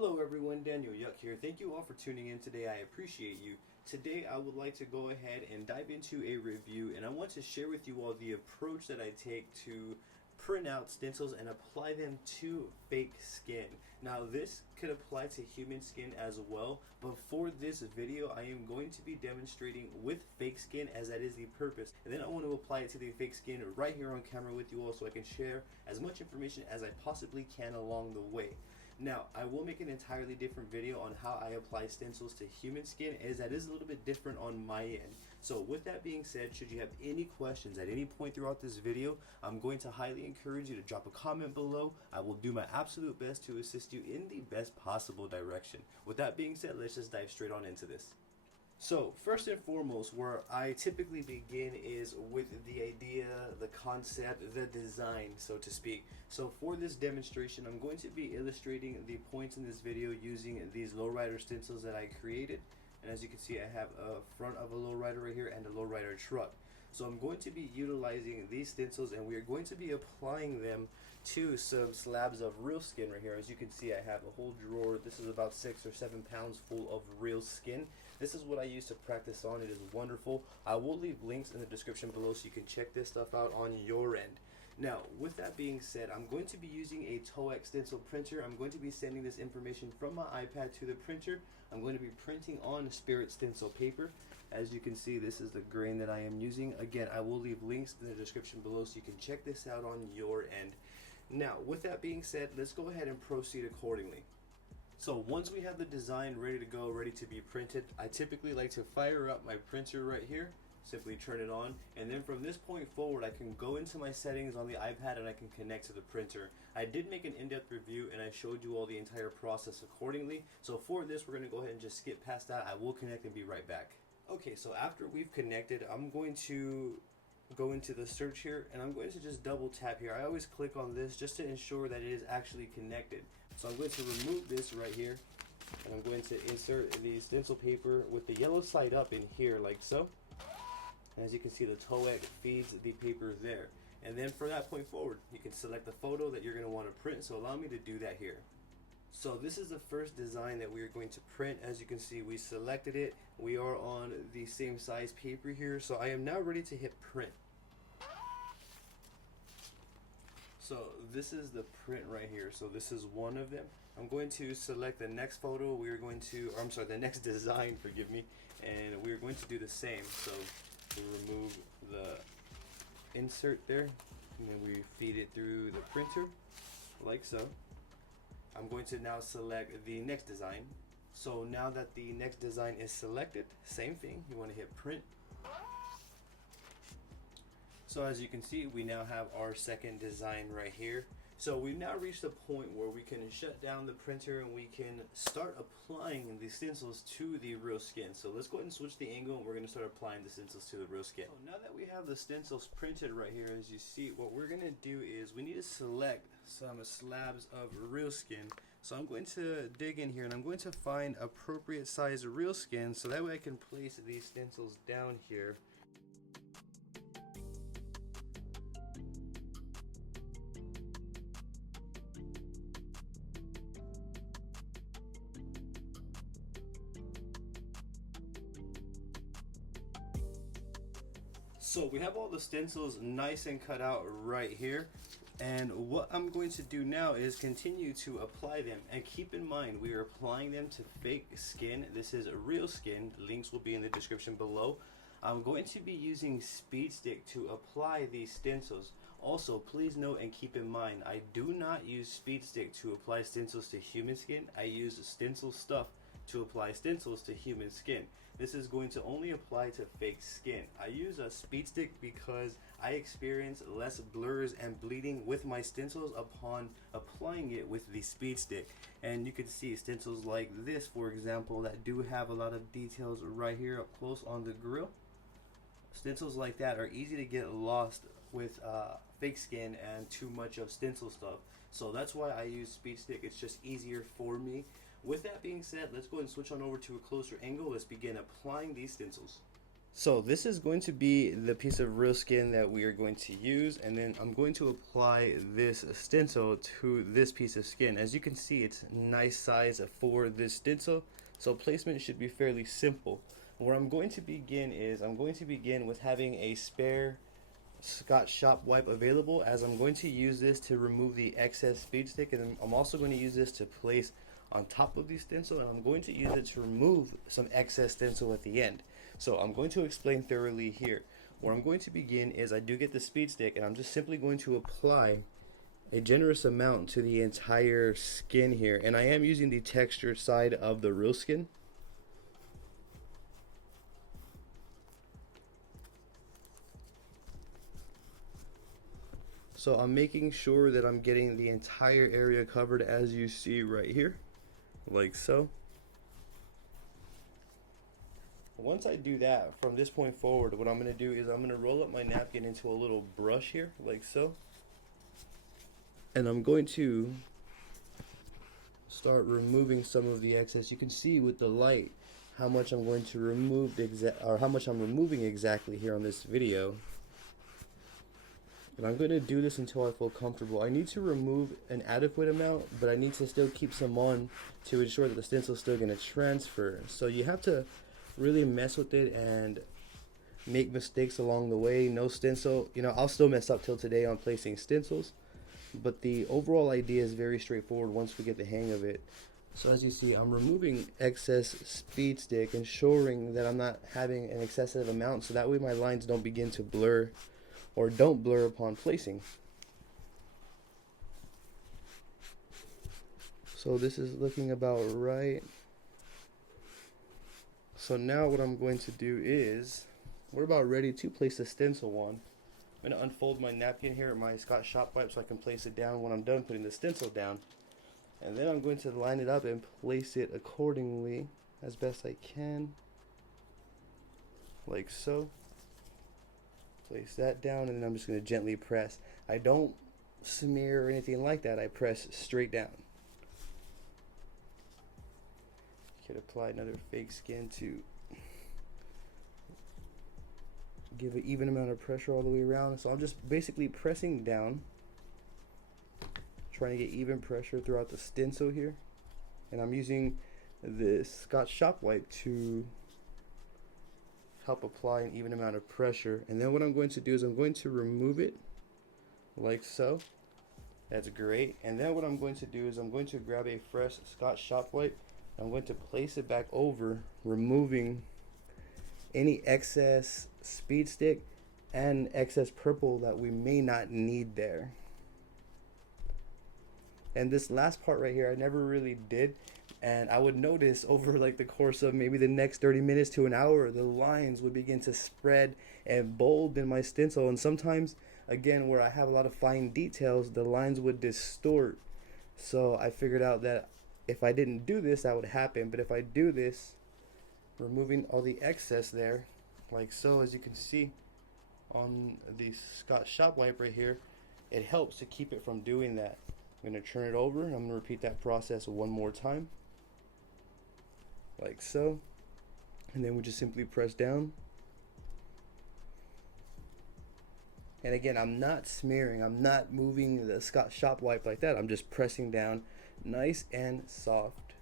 Hello everyone, Daniel Yuck here. Thank you all for tuning in today. I appreciate you. Today I would like to go ahead and dive into a review, and I want to share with you all the approach that I take to print out stencils and apply them to fake skin. Now this could apply to human skin as well, but for this video I am going to be demonstrating with fake skin, as that is the purpose, and then I want to apply it to the fake skin right here on camera with you all so I can share as much information as I possibly can along the way. Now, I will make an entirely different video on how I apply stencils to human skin, as that is a little bit different on my end. So with that being said, should you have any questions at any point throughout this video, I'm going to highly encourage you to drop a comment below. I will do my absolute best to assist you in the best possible direction. With that being said, let's just dive straight on into this. So first and foremost, where I typically begin is with the idea, the concept, the design, so to speak. So for this demonstration, I'm going to be illustrating the points in this video using these lowrider stencils that I created. And as you can see, I have a front of a lowrider right here and a lowrider truck. So I'm going to be utilizing these stencils, and we are going to be applying them to some slabs of real skin right here. As you can see, I have a whole drawer. This is about 6 or 7 pounds full of real skin. This is what I use to practice on. It is wonderful. I will leave links in the description below so you can check this stuff out on your end. Now, with that being said, I'm going to be using a TOEX stencil printer. I'm going to be sending this information from my iPad to the printer. I'm going to be printing on Spirit stencil paper. As you can see, this is the grain that I am using. Again, I will leave links in the description below so you can check this out on your end. Now, with that being said, let's go ahead and proceed accordingly. So once we have the design ready to go, ready to be printed, I typically like to fire up my printer right here. Simply turn it on, and then from this point forward I can go into my settings on the iPad and I can connect to the printer. I did make an in-depth review and I showed you all the entire process accordingly, so for this we're going to go ahead and just skip past that. I will connect and be right back. Okay, so after we've connected, I'm going to go into the search here and I'm going to just double tap here. I always click on this just to ensure that it is actually connected. So I'm going to remove this right here, and I'm going to insert the stencil paper with the yellow side up in here like so. And as you can see, the TOEX feeds the paper there. And then from that point forward, you can select the photo that you're going to want to print. So allow me to do that here. So this is the first design that we are going to print. As you can see, we selected it. We are on the same size paper here. So I am now ready to hit print. So this is the print right here. So this is one of them. I'm going to select the next photo. We are going to, or I'm sorry, the next design, forgive me. And we are going to do the same. So we remove the insert there, and then we feed it through the printer like so. I'm going to now select the next design. So now that the next design is selected, same thing, you want to hit print. So as you can see, we now have our second design right here. So we've now reached a point where we can shut down the printer and we can start applying the stencils to the real skin. So let's go ahead and switch the angle, and we're going to start applying the stencils to the real skin. So now that we have the stencils printed right here, as you see, what we're going to do is we need to select some slabs of real skin. So I'm going to dig in here and I'm going to find appropriate size real skin, so that way I can place these stencils down here. So we have all the stencils nice and cut out right here, and what I'm going to do now is continue to apply them. And keep in mind, we are applying them to fake skin. This is real skin. Links will be in the description below. I'm going to be using SpeedStick to apply these stencils. Also, please note and keep in mind, I do not use SpeedStick to apply stencils to human skin. I use stencil stuff to apply stencils to human skin. This is going to only apply to fake skin. I use a SpeedStick because I experience less blurs and bleeding with my stencils upon applying it with the SpeedStick. And you can see stencils like this, for example, that do have a lot of details right here up close on the grill. Stencils like that are easy to get lost with fake skin and too much of stencil stuff. So that's why I use SpeedStick. It's just easier for me. With that being said, let's go ahead and switch on over to a closer angle. Let's begin applying these stencils. So this is going to be the piece of real skin that we are going to use, and then I'm going to apply this stencil to this piece of skin. As you can see, it's nice size for this stencil, so placement should be fairly simple. Where I'm going to begin is I'm going to begin with having a spare Scotch shop wipe available, as I'm going to use this to remove the excess speed stick, and I'm also going to use this to place on top of the stencil, and I'm going to use it to remove some excess stencil at the end. So I'm going to explain thoroughly here. Where I'm going to begin is I do get the speed stick, and I'm just simply going to apply a generous amount to the entire skin here, and I am using the textured side of the real skin. So I'm making sure that I'm getting the entire area covered, as you see right here, like so. Once I do that, from this point forward, what I'm going to do is I'm going to roll up my napkin into a little brush here, like so. And I'm going to start removing some of the excess. You can see with the light how much I'm going to remove how much I'm removing exactly here on this video. And I'm going to do this until I feel comfortable. I need to remove an adequate amount, but I need to still keep some on to ensure that the stencil is still going to transfer. So you have to really mess with it and make mistakes along the way. No stencil, I'll still mess up till today on placing stencils, but the overall idea is very straightforward once we get the hang of it. So as you see, I'm removing excess speed stick, ensuring that I'm not having an excessive amount, so that way my lines don't begin to blur or don't blur upon placing. So this is looking about right. So now what I'm going to do is, we're about ready to place the stencil on. I'm going to unfold my napkin here, my Scotch shop wipe, so I can place it down when I'm done putting the stencil down. And then I'm going to line it up and place it accordingly as best I can, like so. Place that down, and then I'm just going to gently press. I don't smear or anything like that, I press straight down. Could apply another fake skin to give an even amount of pressure all the way around. So I'm just basically pressing down, trying to get even pressure throughout the stencil here, and I'm using this Scotch shop wipe to help apply an even amount of pressure. And then what I'm going to do is I'm going to remove it like so. That's great. And then what I'm going to do is I'm going to grab a fresh Scotch shop wipe. I'm going to place it back over, removing any excess speed stick and excess purple that we may not need there. And this last part right here I never really did, and I would notice over like the course of maybe the next 30 minutes to an hour, the lines would begin to spread and bold in my stencil, and sometimes again where I have a lot of fine details, the lines would distort. So I figured out that if I didn't do this, that would happen. But if I do this, removing all the excess there, like so, as you can see on the Scotch shop wipe right here, it helps to keep it from doing that. I'm going to turn it over, and I'm going to repeat that process one more time, like so. And then we just simply press down. And again, I'm not smearing, I'm not moving the Scotch shop wipe like that. I'm just pressing down, nice and soft.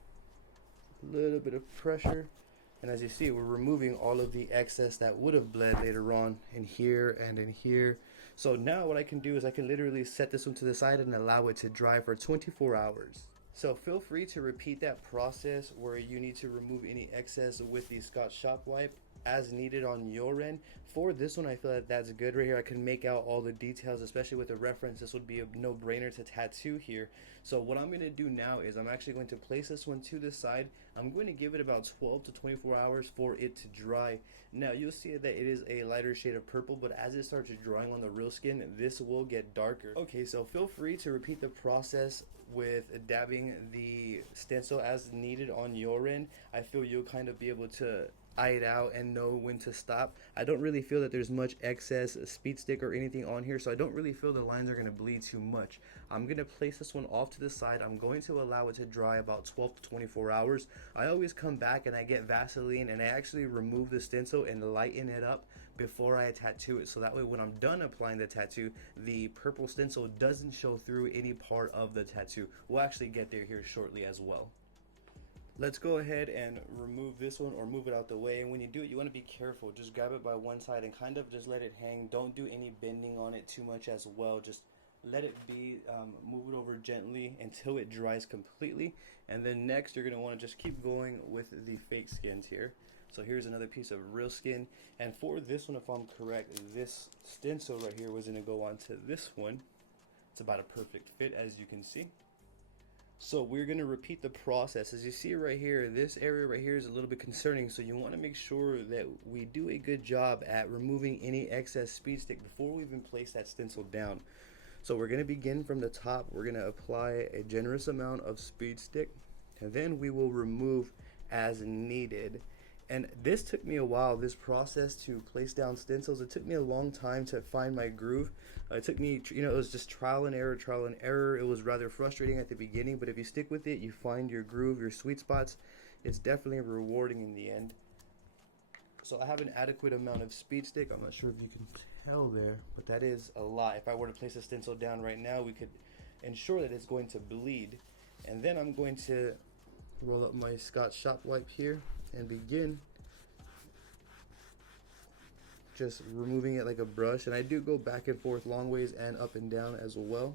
A little bit of pressure, and as you see, we're removing all of the excess that would have bled later on in here and in here. So now what I can do is I can literally set this one to the side and allow it to dry for 24 hours. So feel free to repeat that process where you need to remove any excess with the Scotch shop wipe as needed on your end. For this one, I feel that that's good right here. I can make out all the details, especially with the reference. This would be a no-brainer to tattoo here. So what I'm going to do now is I'm actually going to place this one to the side. I'm going to give it about 12 to 24 hours for it to dry. Now you'll see that it is a lighter shade of purple, but as it starts drying on the real skin, this will get darker. Okay, so feel free to repeat the process with dabbing the stencil as needed on your end. I feel you'll kind of be able to eye it out and know when to stop. I don't really feel that there's much excess speed stick or anything on here, so I don't really feel the lines are going to bleed too much. I'm going to place this one off to the side. I'm going to allow it to dry about 12 to 24 hours. I always come back and I get Vaseline and I actually remove the stencil and lighten it up before I tattoo it, so that way when I'm done applying the tattoo, the purple stencil doesn't show through any part of the tattoo. We'll actually get there here shortly as well. Let's go ahead and remove this one, or move it out the way. And when you do it, you want to be careful. Just grab it by one side and kind of just let it hang. Don't do any bending on it too much as well. Just let it be, move it over gently until it dries completely. And then next you're going to want to just keep going with the fake skins here. So here's another piece of real skin, and for this one, if I'm correct, this stencil right here was going to go onto this one. It's about a perfect fit, as you can see. So we're going to repeat the process. As you see right here, this area right here is a little bit concerning, so you want to make sure that we do a good job at removing any excess speed stick before we even place that stencil down. So we're going to begin from the top. We're going to apply a generous amount of speed stick, and then we will remove as needed. And this took me a while, this process to place down stencils. It took me a long time to find my groove. It took me, it was just trial and error. It was rather frustrating at the beginning, but if you stick with it, you find your groove, your sweet spots. It's definitely rewarding in the end. So I have an adequate amount of speed stick. I'm not sure if you can tell there, but that is a lot. If I were to place a stencil down right now, we could ensure that it's going to bleed. And then I'm going to roll up my Scotch shop wipe here and begin just removing it like a brush. And I do go back and forth long ways and up and down as well.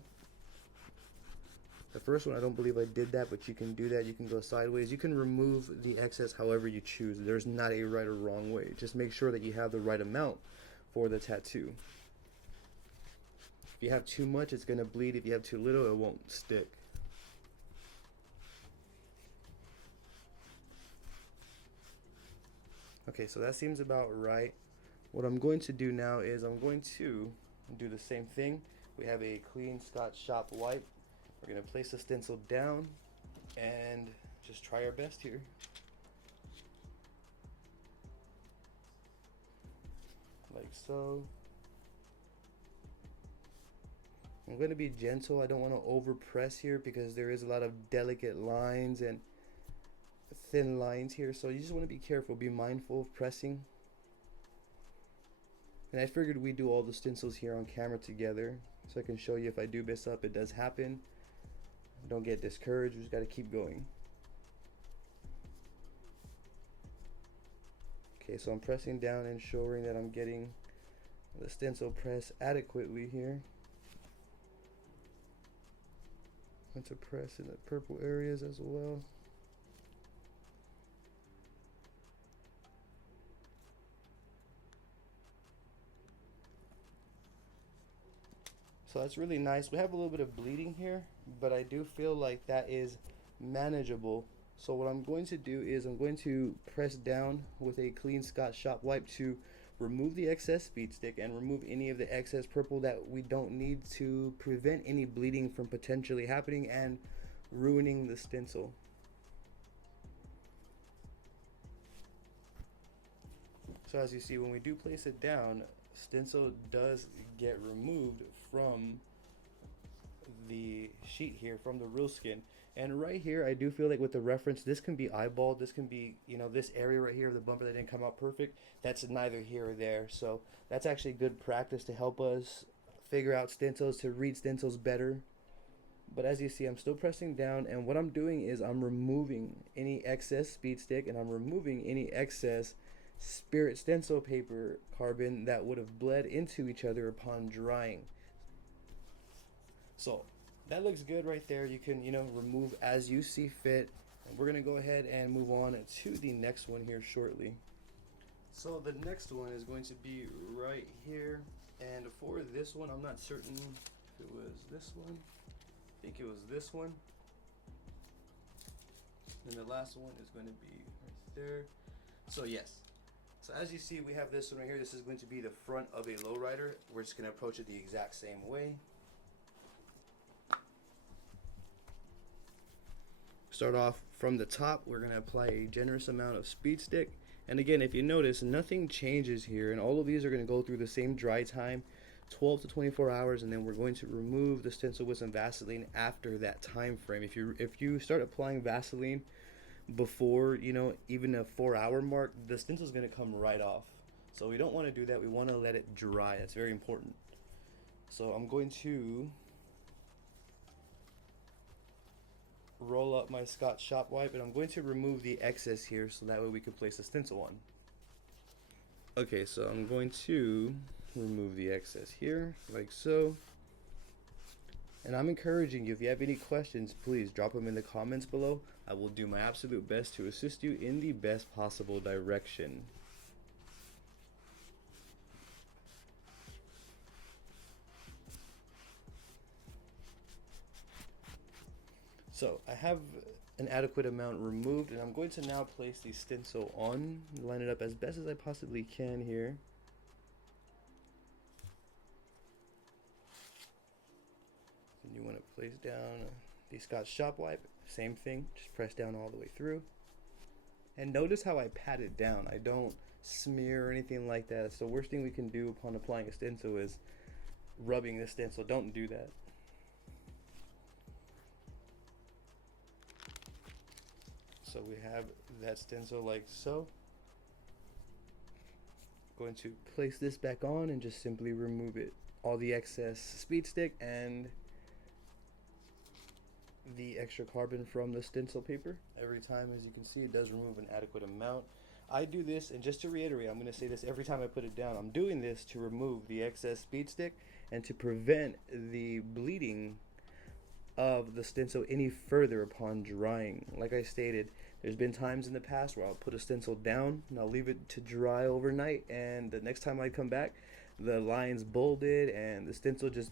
The first one, I don't believe I did that, but you can do that. You can go sideways. You can remove the excess however you choose. There's not a right or wrong way. Just make sure that you have the right amount for the tattoo. If you have too much, it's going to bleed. If you have too little, it won't stick. Okay, so that seems about right. What I'm going to do now is I'm going to do the same thing. We have a clean Scotch shop wipe. We're going to place the stencil down and just try our best here. Like so. I'm going to be gentle. I don't want to over press here because there is a lot of delicate lines and thin lines here, so you just want to be careful, be mindful of pressing. And I figured we'd do all the stencils here on camera together so I can show you if I do mess up. It does happen. Don't get discouraged, we just got to keep going. Okay, so I'm pressing down, ensuring that I'm getting the stencil pressed adequately here. I'm going to press in the purple areas as well. So that's really nice. We have a little bit of bleeding here, but I do feel like that is manageable. So what I'm going to do is I'm going to press down with a clean Scotch shop wipe to remove the excess speed stick and remove any of the excess purple that we don't need to prevent any bleeding from potentially happening and ruining the stencil. So as you see, when we do place it down, stencil does get removed from the sheet here, from the real skin. And right here, I do feel like with the reference, this can be eyeballed. This can be, this area right here, the bumper that didn't come out perfect, that's neither here or there. So that's actually good practice to help us figure out stencils, to read stencils better. But as you see, I'm still pressing down, and what I'm doing is I'm removing any excess speed stick and I'm removing any excess Spirit stencil paper carbon that would have bled into each other upon drying. So that looks good right there. You can remove as you see fit, and we're gonna go ahead and move on to the next one here shortly. So the next one is going to be right here, and for this one I'm not certain if it was this one. I think it was this one, and the last one is going to be right there. So yes. So as you see, we have this one right here. This is going to be the front of a lowrider. We're just going to approach it the exact same way. Start off from the top. We're going to apply a generous amount of speed stick, And again, if you notice, nothing changes here, and all of these are going to go through the same dry time, 12 to 24 hours, and then we're going to remove the stencil with some Vaseline after that time frame. If you start applying Vaseline before, you know, even a 4-hour mark, the stencil is going to come right off. So we don't want to do that. We want to let it dry. That's very important. So I'm going to roll up my Scotch shop wipe, and I'm going to remove the excess here so that way we can place the stencil on. Okay, so I'm going to remove the excess here like so, and I'm encouraging you, if you have any questions, please drop them in the comments below. I will do my absolute best to assist you in the best possible direction. So I have an adequate amount removed, and I'm going to now place the stencil on, line it up as best as I possibly can here. And you want to place down the Scotch shop wipe, same thing, just press down all the way through. And notice how I pat it down. I don't smear or anything like that. It's the worst thing we can do upon applying a stencil is rubbing the stencil. Don't do that. So we have that stencil like so. Going to place this back on and just simply remove it. All the excess speed stick and the extra carbon from the stencil paper. Every time, as you can see, it does remove an adequate amount. I do this, and just to reiterate, I'm going to say this every time I put it down, I'm doing this to remove the excess speed stick and to prevent the bleeding of the stencil any further upon drying. Like I stated, there's been times in the past where I'll put a stencil down and I'll leave it to dry overnight, and the next time I come back, the lines bolded and the stencil just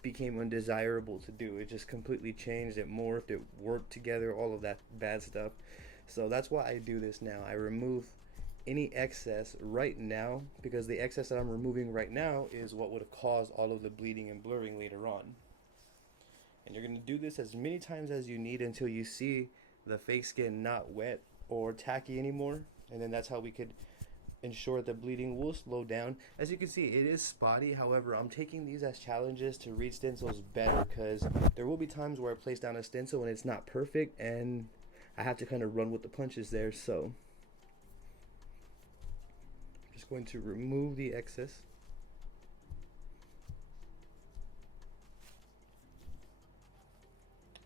became undesirable to do. It just completely changed, it morphed, it worked together, all of that bad stuff. So that's why I do this now. I remove any excess right now, because the excess that I'm removing right now is what would have caused all of the bleeding and blurring later on. And you're going to do this as many times as you need until you see the fake skin not wet or tacky anymore, and then that's how we could ensure the bleeding will slow down. As you can see, it is spotty. However, I'm taking these as challenges to read stencils better, because there will be times where I place down a stencil and it's not perfect and I have to kind of run with the punches there. So I'm just going to remove the excess.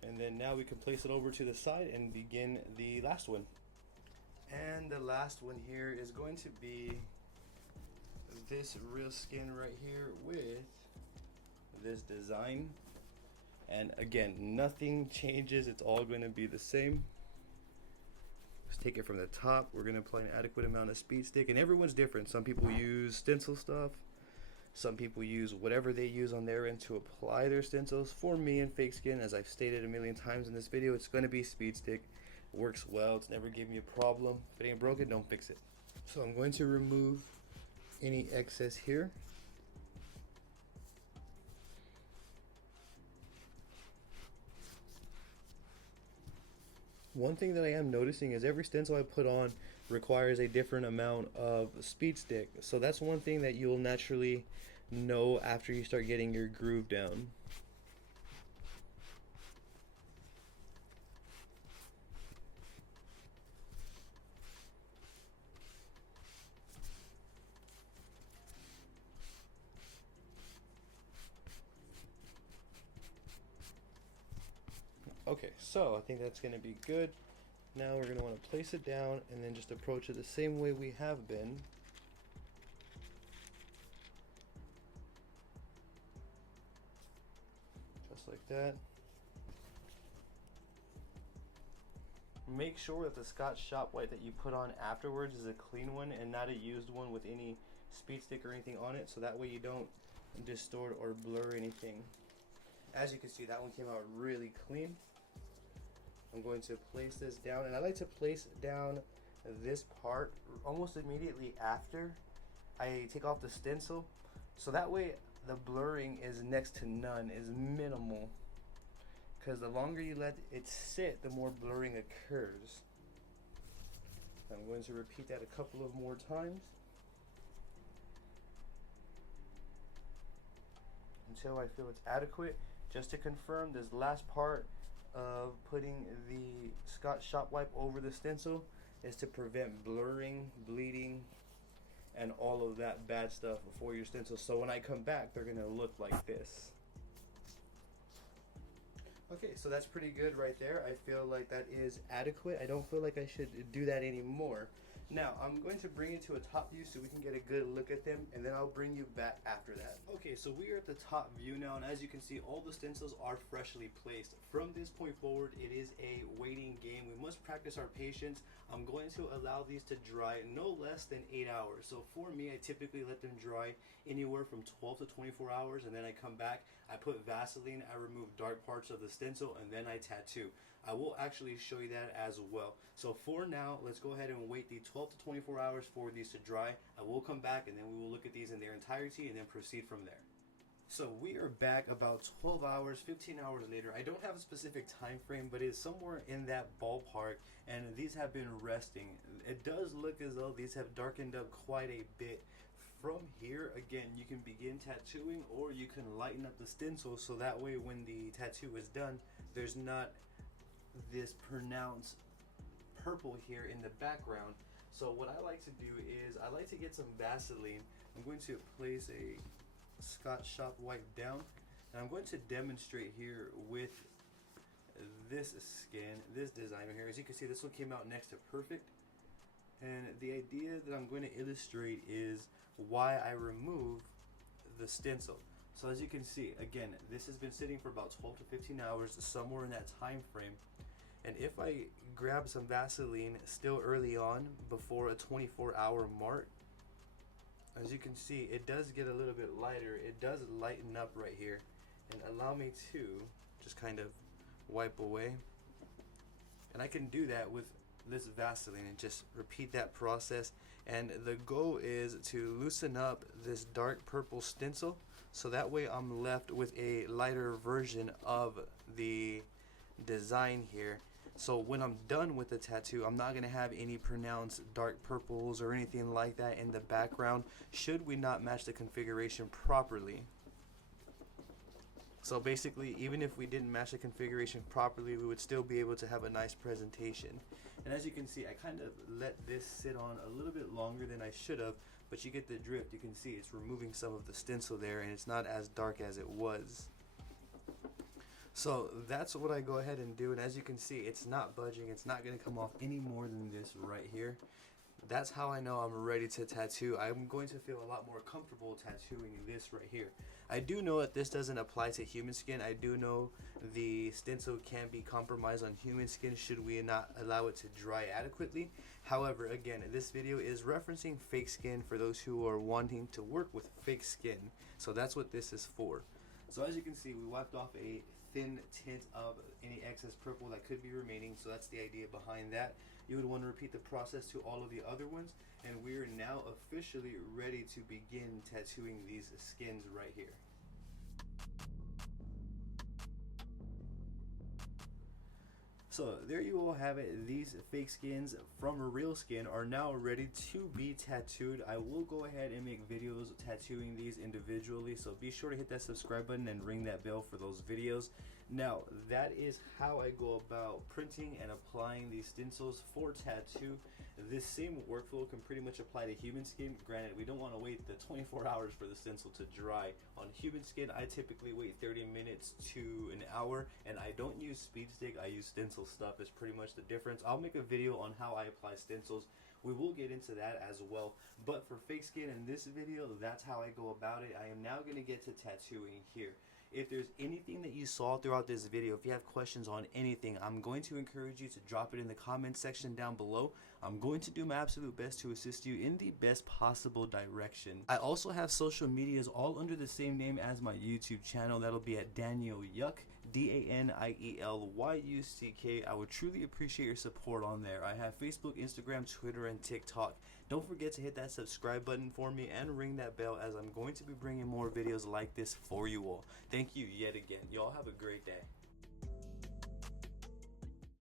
And then now we can place it over to the side and begin the last one. And the last one here is going to be this real skin right here with this design. And again, nothing changes, it's all going to be the same. Let's take it from the top. We're going to apply an adequate amount of speed stick, and everyone's different. Some people use stencil stuff. Some people use whatever they use on their end to apply their stencils. For me and fake skin, as I've stated a million times in this video, it's going to be speed stick. It works well. It's never gave me a problem. If it ain't broken, don't fix it. So I'm going to remove any excess here. One thing that I am noticing is every stencil I put on requires a different amount of speed stick. So that's one thing that you'll naturally know after you start getting your groove down. Okay, so I think that's going to be good. Now we're going to want to place it down and then just approach it the same way we have been. Just like that. Make sure that the Scotch shop wipe that you put on afterwards is a clean one and not a used one with any speed stick or anything on it, so that way you don't distort or blur anything. As you can see, that one came out really clean. I'm going to place this down, and I like to place down this part almost immediately after I take off the stencil, so that way the blurring is next to none, is minimal, because the longer you let it sit, the more blurring occurs. I'm going to repeat that a couple of more times until I feel it's adequate. Just to confirm, this last part of putting the Scotch shop wipe over the stencil is to prevent blurring, bleeding, and all of that bad stuff for your stencils. So when I come back, they're gonna look like this. Okay, so that's pretty good right there. I feel like that is adequate. I don't feel like I should do that anymore. Now, I'm going to bring it to a top view so we can get a good look at them, and then I'll bring you back after that. Okay, so we are at the top view now, and as you can see, all the stencils are freshly placed. From this point forward, it is a waiting game. We must practice our patience. I'm going to allow these to dry no less than 8 hours. So for me, I typically let them dry anywhere from 12 to 24 hours, and then I come back, I put Vaseline, I remove dark parts of the stencil, and then I tattoo. I will actually show you that as well. So for now, let's go ahead and wait the 12 to 24 hours for these to dry. I will come back and then we will look at these in their entirety and then proceed from there. So we are back about 12 hours, 15 hours later. I don't have a specific time frame, but it's somewhere in that ballpark, and these have been resting. It does look as though these have darkened up quite a bit. From here, again, you can begin tattooing, or you can lighten up the stencil so that way when the tattoo is done, there's not this pronounced purple here in the background. So what I like to do is I like to get some Vaseline. I'm going to place a Scotch shop wipe down, and I'm going to demonstrate here with this skin, this designer here. As you can see, this one came out next to perfect, and the idea that I'm going to illustrate is why I remove the stencil. So as you can see, again, this has been sitting for about 12 to 15 hours, somewhere in that time frame. And if I grab some Vaseline still early on before a 24-hour mark, as you can see, it does get a little bit lighter. It does lighten up right here, and allow me to just kind of wipe away. And I can do that with this Vaseline and just repeat that process. And the goal is to loosen up this dark purple stencil, so that way I'm left with a lighter version of the design here. So when I'm done with the tattoo, I'm not going to have any pronounced dark purples or anything like that in the background, should we not match the configuration properly. So basically, even if we didn't match the configuration properly, we would still be able to have a nice presentation. And as you can see, I kind of let this sit on a little bit longer than I should have, but you get the drift. You can see it's removing some of the stencil there, and it's not as dark as it was. So that's what I go ahead and do, and as you can see, it's not budging. It's not going to come off any more than this right here. That's how I know I'm ready to tattoo. I'm going to feel a lot more comfortable tattooing this right here. I do know that this doesn't apply to human skin. I do know the stencil can be compromised on human skin should we not allow it to dry adequately. However, again, this video is referencing fake skin for those who are wanting to work with fake skin. So that's what this is for. So as you can see, we wiped off a thin tint of any excess purple that could be remaining, so that's the idea behind that. You would want to repeat the process to all of the other ones, and we are now officially ready to begin tattooing these skins right here. So there you all have it. These fake skins from a real skin are now ready to be tattooed. I will go ahead and make videos tattooing these individually, so be sure to hit that subscribe button and ring that bell for those videos. Now that is how I go about printing and applying these stencils for tattoo. This same workflow can pretty much apply to human skin. Granted, we don't want to wait the 24 hours for the stencil to dry. On human skin, I typically wait 30 minutes to an hour, and I don't use SpeedStick, I use Stencil stuff. Is pretty much the difference. I'll make a video on how I apply stencils. We will get into that as well, but for fake skin in this video, that's how I go about it. I am now going to get to tattooing here. If there's anything that you saw throughout this video, if you have questions on anything, I'm going to encourage you to drop it in the comment section down below. I'm going to do my absolute best to assist you in the best possible direction. I also have social medias all under the same name as my YouTube channel. That'll be at Daniel Yuck, DanielYuck. I would truly appreciate your support on there. I have Facebook, Instagram, Twitter, and TikTok. Don't forget to hit that subscribe button for me and ring that bell, as I'm going to be bringing more videos like this for you all. Thank you yet again. Y'all have a great day.